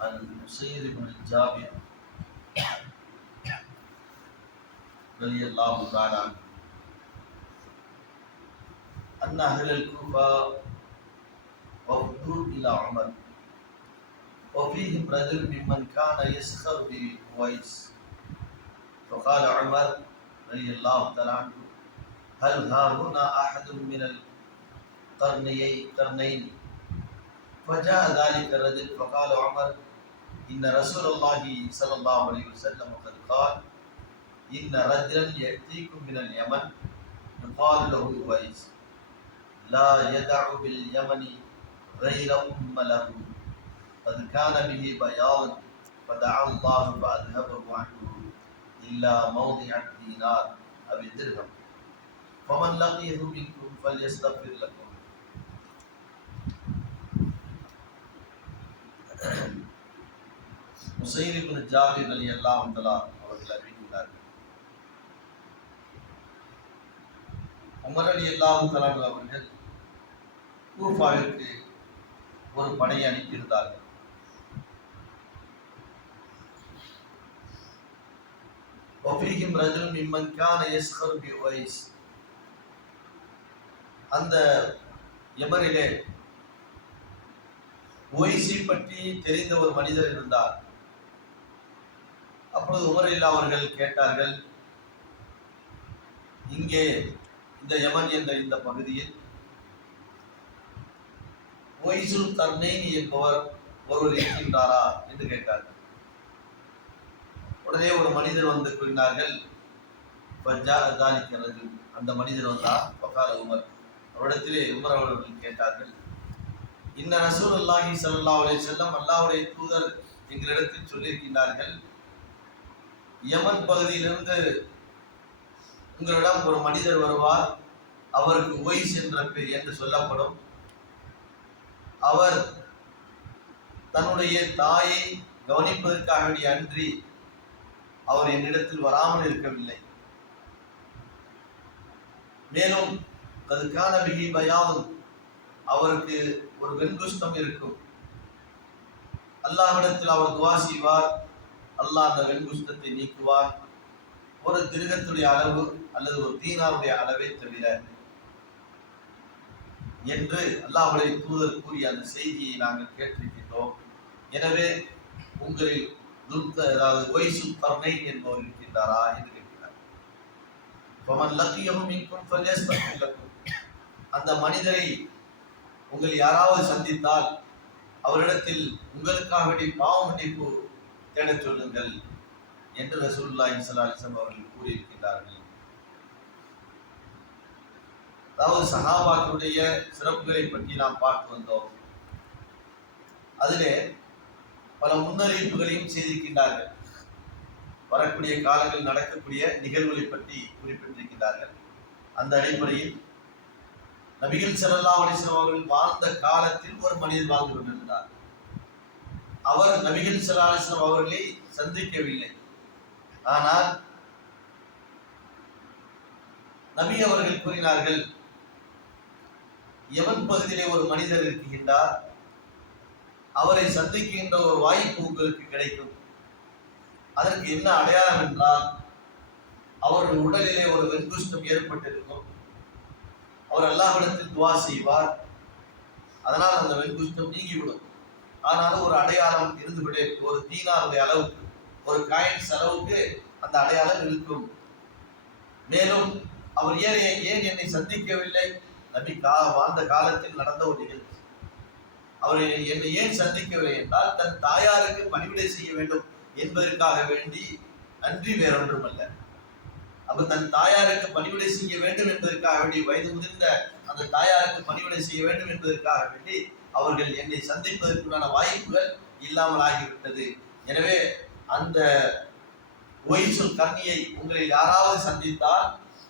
عن سيد بن الجابر. رضي الله تعالى عنه. أن أهل الكوفة وفدوا إلى عمر. وفيهم رجل ممن كان يسخر بويس فقال عمر رضي الله تعالى عنه هل ها هنا أحد من القرنيين فجاء ذلك الرجل فقال عمر إن رسول الله صلى الله عليه وسلم قد قال إن رجلا يأتيكم من اليمن. يقال له ويس لا يدع باليمن غير أم له. قد كان به بياض فدعا الله فأذهبه عنه إلا موضع الدينار أو الدرهم. فمن لقيه منكم فليستغفر لكم. முசைரிபின் ஜாபிர் அலி அல்லாம் தலா அவர்கள் அறிவிக்கின்றார்கள் உமர் அலி அல்லாம் தலான் அவர்கள் கூஃபாவிற்கு ஒரு படையை அனுப்பியிருந்தார்கள். ஒபீகிம் ரஜுல் மிம்மன் கான எஸ்கர் பி ஒய்ஸ் அந்த எமரிலே ஒய்சி பற்றி தெரிந்த ஒரு மனிதர் இருந்தார். அப்பொழுது உமரில்லா அவர்கள் கேட்டார்கள் இங்கே இந்த யமன் என்ற இந்த பகுதியில் ஒய்சுல் கர்னேனி என்பவர் ஒருவர் இருக்கின்றாரா? என்று கேட்டார்கள். உடனே ஒரு மனிதர் வந்து கூறினார்கள் அந்த மனிதர் வந்தார் பகால உமர். அவரிடத்திலே உமர் அவர்கள் கேட்டார்கள் இன்ன ரசூல் அல்லாஹி சல்லா அலே செல்லம் அல்லாவுடைய தூதர் எங்களிடத்தில் சொல்லியிருக்கின்றார்கள் யமன் பகுதியிலிருந்து உங்களிடம் ஒரு மனிதர் வருவார். அவருக்கு ஒய்ஸ் என்ற பேர் என்று சொல்லப்படும். அவர் தன்னுடைய தாயை கவனிப்பதற்காக அன்றி அவர் என்னிடத்தில் வராமல் இருக்கவில்லை. மேலும் அதுக்கான பிகி பயாவும் அவருக்கு ஒரு வெண்குஷ்டம் இருக்கும். அல்லாஹிடத்தில் அவர் துவா செய்வார். அல்லாஹ் அந்த வெண்குஷ்டத்தை நீக்குவார். ஒரு திருகத்துடைய அளவு அல்லது ஒரு தீனாருடைய அளவை தவிர என்று அல்லாஹுடைய தூதர் கூறிய அந்த செய்தியை நாங்கள் கேட்டிருக்கின்றோம். எனவே உங்களில் துர்த்த அதாவது ஒய்சு கர்ணை என்பவர் இருக்கின்றாரா என்று கேட்கிறார். அந்த மனிதரை உங்கள் யாராவது சந்தித்தால் அவரிடத்தில் உங்களுக்காக வேண்டிய பாவ மன்னிப்பு தேடச் சொல்லுங்கள் என்று ரசூல்லா இசலாலிசம் அவர்கள் கூறியிருக்கிறார்கள் அதாவது சஹாபாக்களுடைய சிறப்புகளை பற்றி நாம் பார்த்து வந்தோம். அதிலே பல முன்னறிவிப்புகளையும் செய்திருக்கின்றார்கள். வரக்கூடிய காலங்கள் நடக்கக்கூடிய நிகழ்வுகளை பற்றி குறிப்பிட்டிருக்கிறார்கள் அந்த அடிப்படையில் நபிகள் செல்லல்லா அலிஸ்லாம் அவர்கள் வாழ்ந்த காலத்தில் ஒரு மனிதர் வாழ்ந்து கொண்டிருந்தார். அவர் நபிகள் செல்லா அவர்களை சந்திக்கவில்லை. ஆனால் நபி அவர்கள் கூறினார்கள் எவன் பகுதியிலே ஒரு மனிதர் இருக்கின்றார். அவரை சந்திக்கின்ற ஒரு வாய்ப்பு உங்களுக்கு கிடைக்கும். அதற்கு என்ன அடையாளம் என்றால் அவருடைய உடலிலே ஒரு வெண்குஷ்டம் ஏற்பட்டிருக்கும். அவர் அல்லாஹிடத்தில் துவா செய்வார். அதனால் அந்த வெண்குஷ்டம் நீங்கிவிடும். ஆனாலும் ஒரு அடையாளம் இருந்துவிடும் ஒரு தீனாருடைய அளவுக்கு ஒரு காயின்ஸ் அளவுக்கு அந்த அடையாளம் இருக்கும். மேலும் அவர் ஏன் ஏன் என்னை சந்திக்கவில்லை? நபி கா வாழ்ந்த காலத்தில் நடந்த ஒரு நிகழ்ச்சி. அவர் என்னை ஏன் சந்திக்கவில்லை என்றால் தன் தாயாருக்கு பணிவிடை செய்ய வேண்டும் என்பதற்காக வேண்டி நன்றி வேறொன்றுமல்ல. அப்ப தன் தாயாருக்கு பணிவிடை செய்ய வேண்டும் என்பதற்காக வேண்டி வயது முதிர்ந்த அந்த தாயாருக்கு பணிவிடை செய்ய வேண்டும் என்பதற்காக வேண்டி அவர்கள் என்னை சந்திப்பதற்குண்டான வாய்ப்புகள் இல்லாமல் ஆகிவிட்டது எனவே அந்த ஒய்சொல் கண்ணியை உங்களில் யாராவது சந்தித்தால்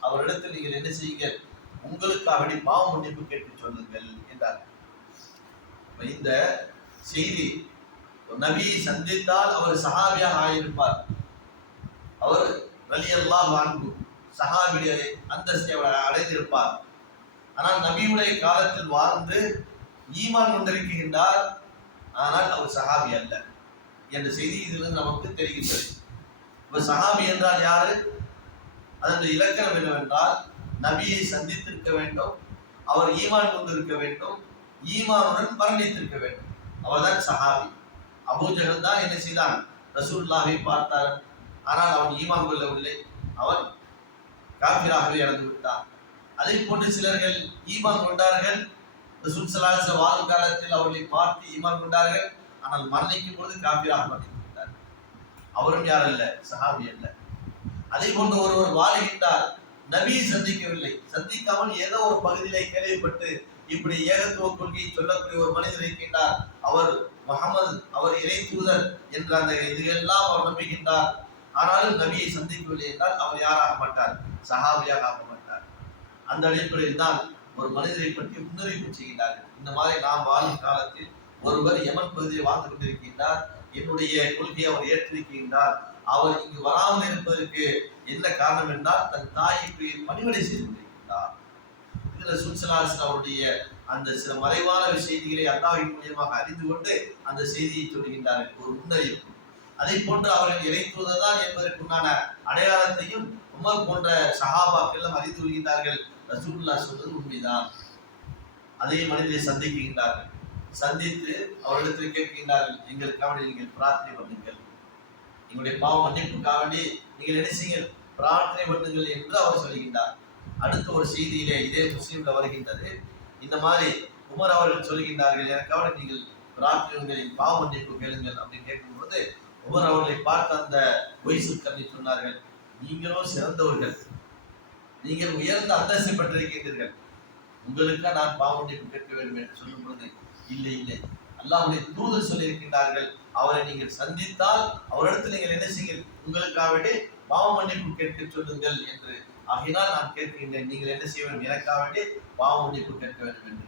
அவரிடத்தில் நீங்கள் என்ன செய்யுங்கள்? உங்களுக்காக வேண்டி பாவ மன்னிப்பு கேட்டு சொல்லுங்கள் என்றார். இந்த செய்தி நபியை சந்தித்தால் அவர் சஹாபியாக ஆயிருப்பார். அவர் வலியல்லா வாங்கு சஹாபியுடைய அந்தஸ்தை அவர் அடைந்திருப்பார். ஆனால் நபியுடைய காலத்தில் வாழ்ந்து ஈமான் கொண்டிருக்கின்றார் ஆனால் அவர் சஹாபி அல்ல. என்ற செய்தி இதிலிருந்து நமக்கு தெரிகின்றது. இப்ப சஹாபி என்றால் யாரு? அதனுடைய இலக்கணம் என்னவென்றால் நபியை சந்தித்திருக்க வேண்டும் அவர் ஈமான் கொண்டிருக்க வேண்டும் ஈமானுடன் மரணித்திருக்க வேண்டும். அவர்தான் சஹாபி. அபூஜகல் தான் என்ன செய்தான்? ரசூல்லாவை பார்த்தார். ஆனால் அவன் ஈமான் கொள்ளவில்லை. அவன் காபிராகவே இறந்து விட்டான் அதே போன்று சிலர்கள் ஈமான் கொண்டார்கள். ரசூல் சலாஹ் வாழும் காலத்தில் அவர்களை பார்த்து ஈமான் கொண்டார்கள். ஆனால் மரணிக்கும் பொழுது காபிராக மரணித்தார் அவரும் யார் அல்ல? சஹாபி அல்ல. அதே போன்று ஒருவர் வாழுகின்றார். நபியை சந்திக்கவில்லை. சந்திக்காமல் ஏதோ ஒரு பகுதியிலே கேள்விப்பட்டு இப்படி ஏகத்துவ கொள்கையை சொல்லக்கூடிய ஒரு மனிதர் இருக்கின்றார். அவர் முகமது அவர் இறை தூதர் என்ற அந்த இதுவெல்லாம் அவர் நம்புகின்றார். ஆனாலும் நபியை சந்திக்கவில்லை என்றால் அவர் யாராக மாட்டார்? சஹாபியாக ஆக மாட்டார். அந்த அடிப்படையில் தான் ஒரு மனிதரை பற்றி முன்னறிவிப்பு செய்கின்றார்கள். இந்த மாதிரி நாம் வாழும் காலத்தில் ஒருவர் யமன் பகுதியில் வாழ்ந்து கொண்டிருக்கின்றார் என்னுடைய கொள்கையை அவர் ஏற்றிருக்கின்றார். அவர் இங்கு வராமல் இருப்பதற்கு என்ன காரணம் என்றால் தன் தாய்க்கு பணிவடை செய்து இதுல சுல்சலாசன் அவருடைய அந்த சில மறைவான செய்திகளை அண்ணாவின் மூலியமாக அறிந்து கொண்டு அந்த செய்தியை சொல்கின்றார்கள் ஒரு முன்னறிவிப்பு அதை போன்று அவர்கள் இறைத்துவதுதான் என்பதற்குண்டான அடையாளத்தையும் உமர் போன்ற சகாபாக்களும் அறிந்து கொள்கின்றார்கள். ரசூல்லா சொல்வது உண்மைதான். அதே மனிதரை சந்திக்கின்றார்கள். சந்தித்து அவரிடத்தில் கேட்கின்றார்கள் எங்களுக்காக நீங்கள் பிரார்த்தனை பண்ணுங்கள். எங்களுடைய பாவ மன்னிப்புக்காக வேண்டி நீங்கள் என்ன பிரார்த்தனை பண்ணுங்கள் என்று அவர் சொல்கின்றார். அடுத்த ஒரு செய்தியிலே இதே முஸ்லீம்ல வருகின்றது. இந்த மாதிரி உமர் அவர்கள் சொல்கின்றார்கள் எனக்காக நீங்கள் பிரார்த்தனை பாவ மன்னிப்பு கேளுங்கள் அப்படின்னு கேட்கும்போது உமர் அவர்களை பார்த்த அந்த வயசு கண்ணி சொன்னார்கள். நீங்களும் சிறந்தவர்கள். நீங்கள் உயர்ந்த அந்தஸ்தை பெற்றிருக்கின்றீர்கள். உங்களுக்கா நான் பாவமன்னிப்பு கேட்க வேண்டும் என்று சொல்லும் பொழுது இல்லை இல்லை. அல்லாவுடைய தூதர் சொல்லியிருக்கின்றார்கள். அவரை நீங்கள் சந்தித்தால் அவரிடத்தில் நீங்கள் என்ன செய்யுங்கள் உங்களுக்காக பாவ மன்னிப்பு கேட்க சொல்லுங்கள் என்று. ஆகினால் நான் கேட்கின்றேன் நீங்கள் என்ன செய்ய வேண்டும்? எனக்காக பாவ மன்னிப்பு கேட்க வேண்டும் என்று.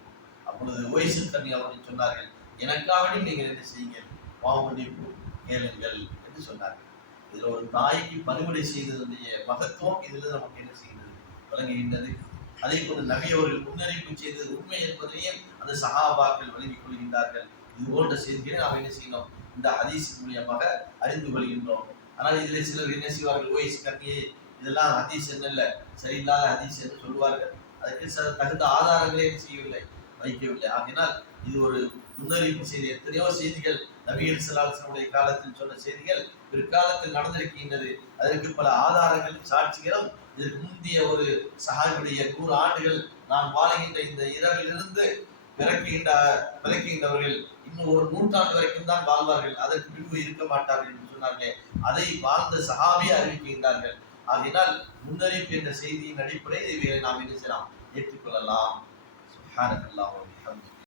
அப்பொழுது ஒய்சு தண்ணி அவர்கள் சொன்னார்கள் எனக்காக நீங்கள் என்ன செய்யுங்கள்? பாவ மன்னிப்பு கேளுங்கள் என்று சொன்னார்கள். இதில் ஒரு தாய்க்கு பணிவிடை செய்ததுடைய மகத்துவம் இதுல நமக்கு என்ன செய்கிறது வழங்குகின்றது. அதே போல நபியவர்கள் முன்னறிவிப்பு செய்தது உண்மை என்பதையும் அந்த சகாபாக்கள் வழங்கிக் கொள்கின்றார்கள். இது போன்ற செய்திகளை நாம் என்ன செய்யணும்? இந்த ஹதீஸ் மூலியமாக அறிந்து கொள்கின்றோம். ஆனால் இதில் சிலர் என்ன செய்வார்கள்? ஓய்ஸ் கட்டியே இதெல்லாம் ஹதீஸ் என்னல்ல? சரியில்லாத ஹதீஸ் என்று சொல்வார்கள் அதுக்கு சில தகுந்த ஆதாரங்களே செய்யவில்லை. வைக்கவில்லை. ஆகினால் இது ஒரு முன்னறிவிப்பு செய்தி. எத்தனையோ செய்திகள் நபிகள் சலாசனுடைய காலத்தில் சொன்ன செய்திகள் பிற்காலத்தில் நடந்திருக்கின்றது. அதற்கு பல ஆதாரங்கள் சாட்சிகளும் இதற்கு முந்தைய ஒரு சகாபியுடைய நூறு ஆண்டுகள் நாம் வாழுகின்ற இந்த இரவிலிருந்து பிறக்குகின்ற பிறக்குகின்றவர்கள் இன்னும் ஒரு நூற்றாண்டு வரைக்கும் தான் வாழ்வார்கள். அதற்கு பின்பு இருக்க மாட்டார்கள் என்று சொன்னார்களே. அதை வாழ்ந்த சகாவே அறிவிக்கின்றார்கள். ஆகையினால் முன்னறிவிப்பு என்ற செய்தியின் அடிப்படையில் இவைகளை நாம் என்ன செய்யலாம்? ஏற்றுக்கொள்ளலாம். سبحانك اللهم وبحمدك.